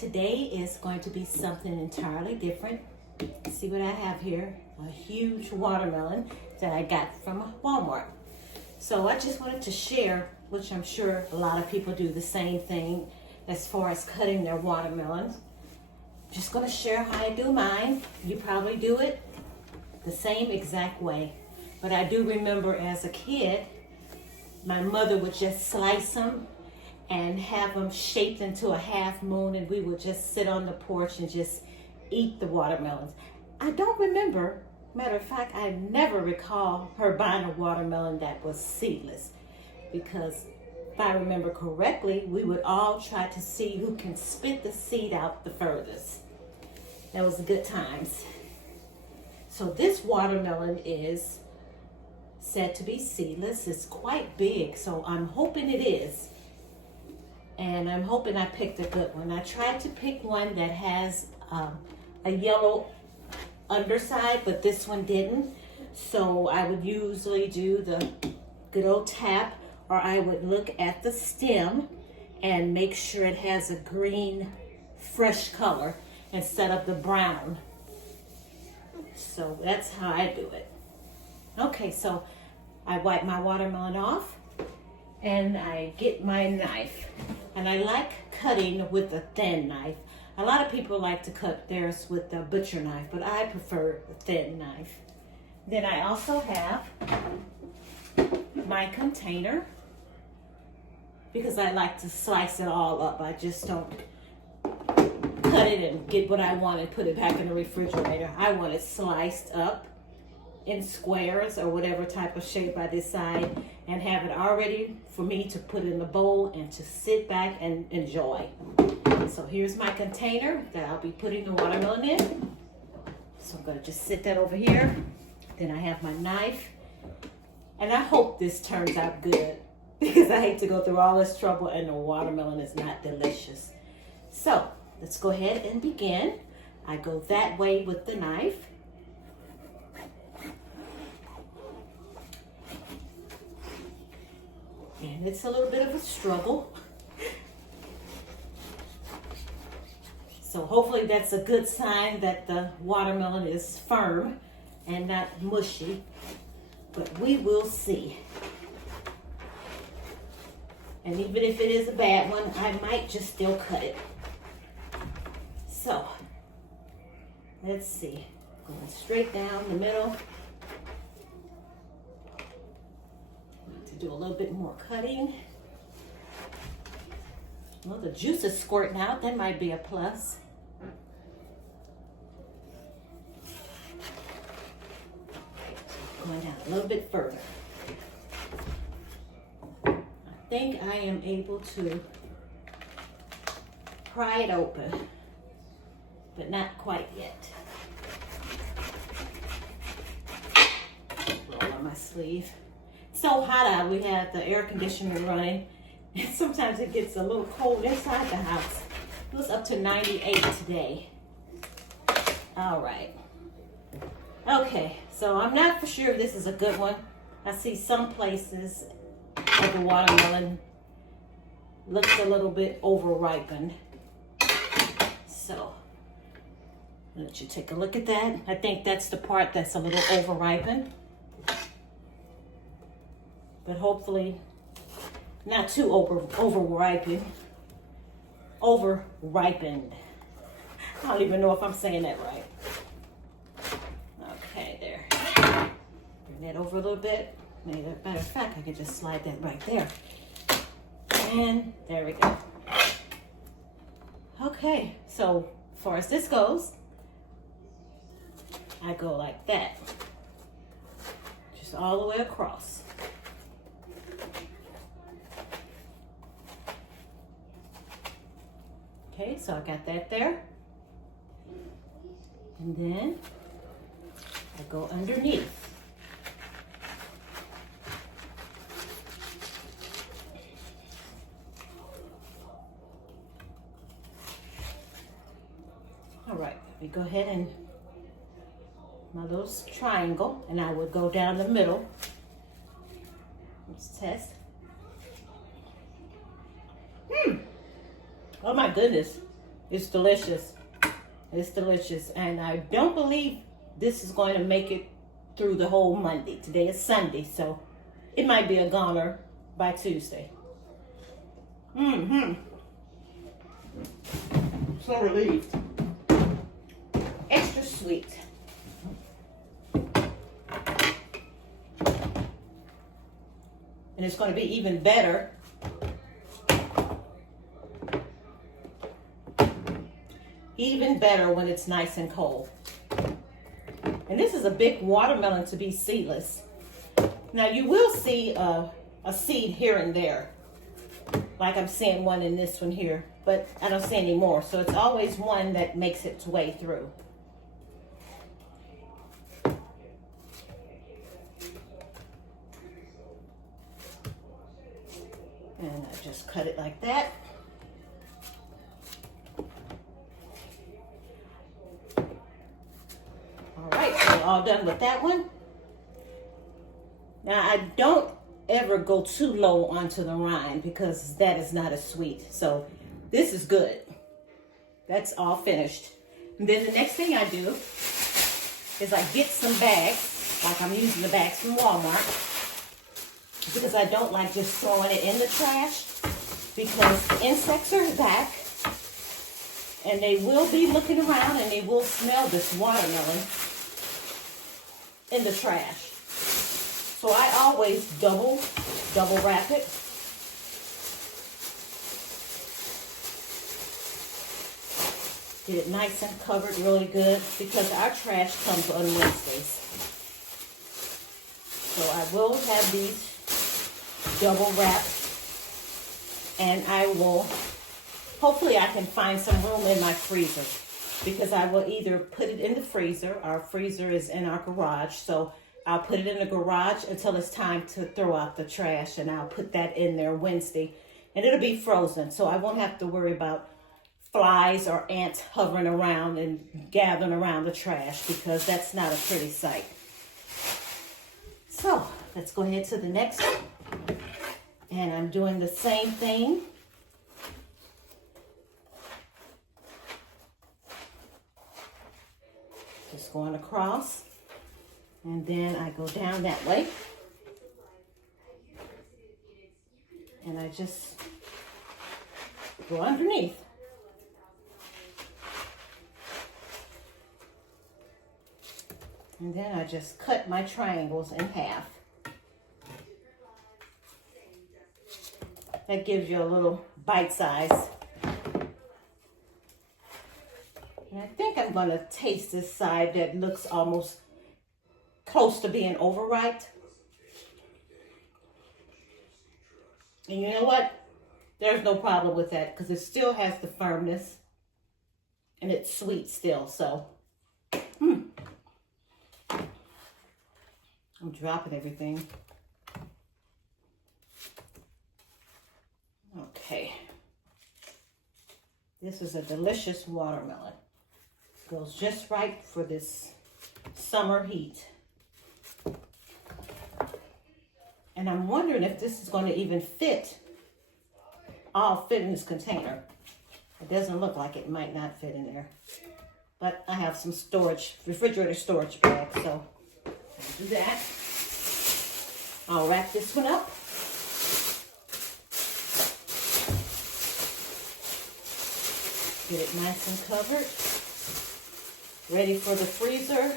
Today is going to be something entirely different. See what I have here? A huge watermelon that I got from Walmart. So I just wanted to share, which I'm sure a lot of people do the same thing as far as cutting their watermelons. Just gonna share how I do mine. You probably do it the same exact way. But I do remember as a kid, my mother would just slice them and have them shaped into a half moon, and we would just sit on the porch and just eat the watermelons. I don't remember, matter of fact, I never recall her buying a watermelon that was seedless, because if I remember correctly, we would all try to see who can spit the seed out the furthest. That was good times. So this watermelon is said to be seedless. It's quite big, so I'm hoping it is. And I'm hoping I picked a good one. I tried to pick one that has a yellow underside, but this one didn't. So I would usually do the good old tap, or I would look at the stem and make sure it has a green, fresh color instead of the brown. So that's how I do it. Okay, so I wipe my watermelon off and I get my knife. And I like cutting with a thin knife. A lot of people like to cut theirs with a butcher knife, but I prefer a thin knife. Then I also have my container, because I like to slice it all up. I just don't cut it and get what I want and put it back in the refrigerator. I want it sliced up in squares or whatever type of shape I decide, and have it already for me to put in the bowl and to sit back and enjoy. So here's my container that I'll be putting the watermelon in. So I'm gonna just sit that over here. Then I have my knife, and I hope this turns out good, because I hate to go through all this trouble and the watermelon is not delicious. So let's go ahead and begin. I go that way with the knife. And it's a little bit of a struggle. So hopefully that's a good sign that the watermelon is firm and not mushy, but we will see. And even if it is a bad one, I might just still cut it. So, let's see. Going straight down the middle. Do a little bit more cutting. Well, the juice is squirting out. That might be a plus. Going down a little bit further. I think I am able to pry it open, but not quite yet. Roll on my sleeve. So hot out. We had the air conditioner running, and sometimes it gets a little cold inside the house. It was up to 98 today. All right. Okay, so I'm not for sure if this is a good one. I see some places of the watermelon looks a little bit over-ripened. So I'll let you take a look at that. I think that's the part that's a little over-ripened. But hopefully not too over-ripened. Over-ripened. I don't even know if I'm saying that right. Okay, there. Bring that over a little bit. Matter of fact, I can just slide that right there. And there we go. Okay, so as far as this goes, I go like that. Just all the way across. Okay, so I got that there. And then I go underneath. All right, we go ahead and my little triangle, and I would go down the middle. Let's test. Oh my goodness. It's delicious. It's delicious. And I don't believe this is going to make it through the whole Monday. Today is Sunday, so it might be a goner by Tuesday. So relieved. Extra sweet. And it's going to be even better when it's nice and cold. And this is a big watermelon to be seedless. Now you will see a seed here and there, like I'm seeing one in this one here, but I don't see any more. So it's always one that makes its way through. And I just cut it like that. All right, so we're all done with that one. Now I don't ever go too low onto the rind because that is not as sweet. So this is good. That's all finished. And then the next thing I do is I get some bags, like I'm using the bags from Walmart, because I don't like just throwing it in the trash, because insects are back and they will be looking around and they will smell this watermelon in the trash. So I always double wrap it. Get it nice and covered really good, because our trash comes on Wednesdays. So I will have these double wrapped, and I will, hopefully I can find some room in my freezer, because I will either put it in the freezer. Our freezer is in our garage, so I'll put it in the garage until it's time to throw out the trash, and I'll put that in there Wednesday, and it'll be frozen, so I won't have to worry about flies or ants hovering around and gathering around the trash, because that's not a pretty sight. So let's go ahead to the next one. And I'm doing the same thing. Just going across. And then I go down that way. And I just go underneath. And then I just cut my triangles in half. That gives you a little bite size. And I think I'm going to taste this side that looks almost close to being overripe. And you know what? There's no problem with that, because it still has the firmness and it's sweet still. So, I'm dropping everything. Okay. This is a delicious watermelon. Goes just right for this summer heat. And I'm wondering if this is going to even fit in this container. It doesn't look like it might not fit in there. But I have some refrigerator storage bags, so I'll do that. I'll wrap this one up. Get it nice and covered. Ready for the freezer.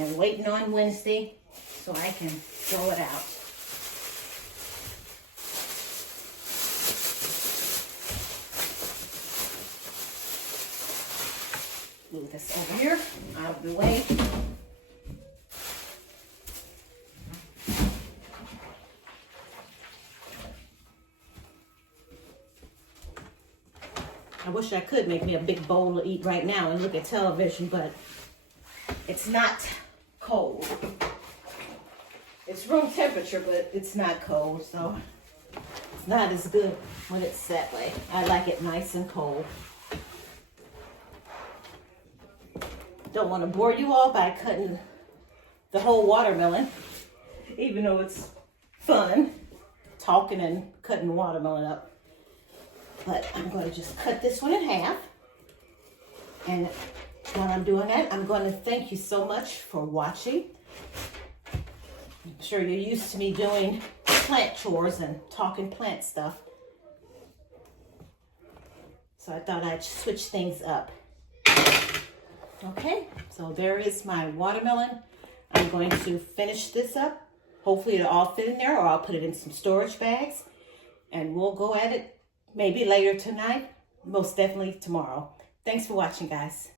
And waiting on Wednesday so I can throw it out. Move this over here, out of the way. I wish I could make me a big bowl to eat right now and look at television, but it's not cold. It's room temperature, but it's not cold, so it's not as good when it's that way. I like it nice and cold. Don't want to bore you all by cutting the whole watermelon, even though it's fun talking and cutting watermelon up. But I'm going to just cut this one in half. And while I'm doing that, I'm going to thank you so much for watching. I'm sure you're used to me doing plant chores and talking plant stuff. So I thought I'd switch things up. Okay, so there is my watermelon. I'm going to finish this up. Hopefully it'll all fit in there, or I'll put it in some storage bags. And we'll go at it maybe later tonight, most definitely tomorrow. Thanks for watching, guys.